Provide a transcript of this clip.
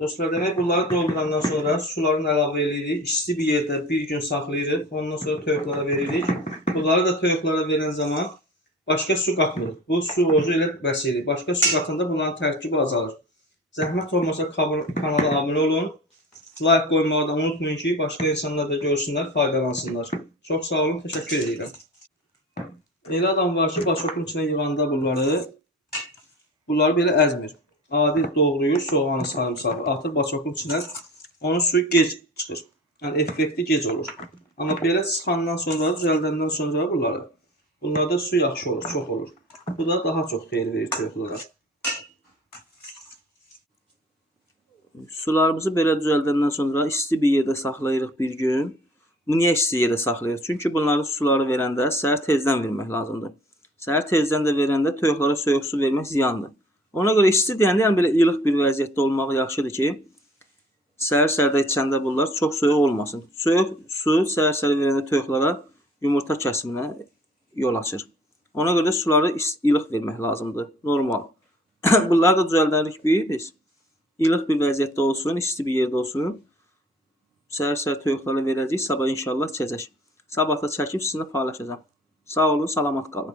Dostlar, demək bunları doldurandan sonra sularını əlavə edirik. İsti bir yerdə bir gün saxlayırıq. Ondan sonra toyuqlara veririk. Bunları da toyuqlara verən zaman başqa su qatmırıq. Bu su ozu elə bəs edir. Başqa su qatanda bunların tərkibi azalır. Zəhmət olmasa kanala abunə olun. Like qoymağı da unutmayın ki, başqa insanlar da görsünlər, faydalansınlar. Çox sağ olun, təşəkkür edirəm. Elə adam var ki, başokun içine yığanda bunları belə əzmir. Adi doğrayır, soğanı, sarımsağı atır başokun içine. Onun suyu gec çıxır. Yəni effekti gec olur. Amma belə çıxandan sonra, düzəldəndən sonra bunlarda su yaxşı olur, çox olur. Bu da daha çox xeyir verir toyuqlara. Sularımızı belə düzəldəndən sonra isti bir yerdə saxlayırıq bir gün. Bu niyə isti yerdə saxlayırıq? Çünki bunları suları verəndə səhər tezdən vermək lazımdır. Səhər tezdən də verəndə toyuqlara soyuq su vermək ziyandır. Ona görə isti deyəndə yəni belə ilıq bir vəziyyətdə olmaq yaxşıdır ki, səhər-səhərdə içəndə bunlar çox soyuq olmasın. Soyuq su səhər-səhər verəndə toyuqlara yumurta kəsiminə yol açır. Ona görə də suları ilıq vermək lazımdır, normal. Bunları da düzəldərik biz. İlıq bir vəziyyətdə olsun, isti bir yerdə olsun. Səhər-səhər toyuqlara verəcəyik, sabah inşallah içəcək. Sabah da çəkib sizinlə paylaşacağım. Sağ olun, salamat qalın.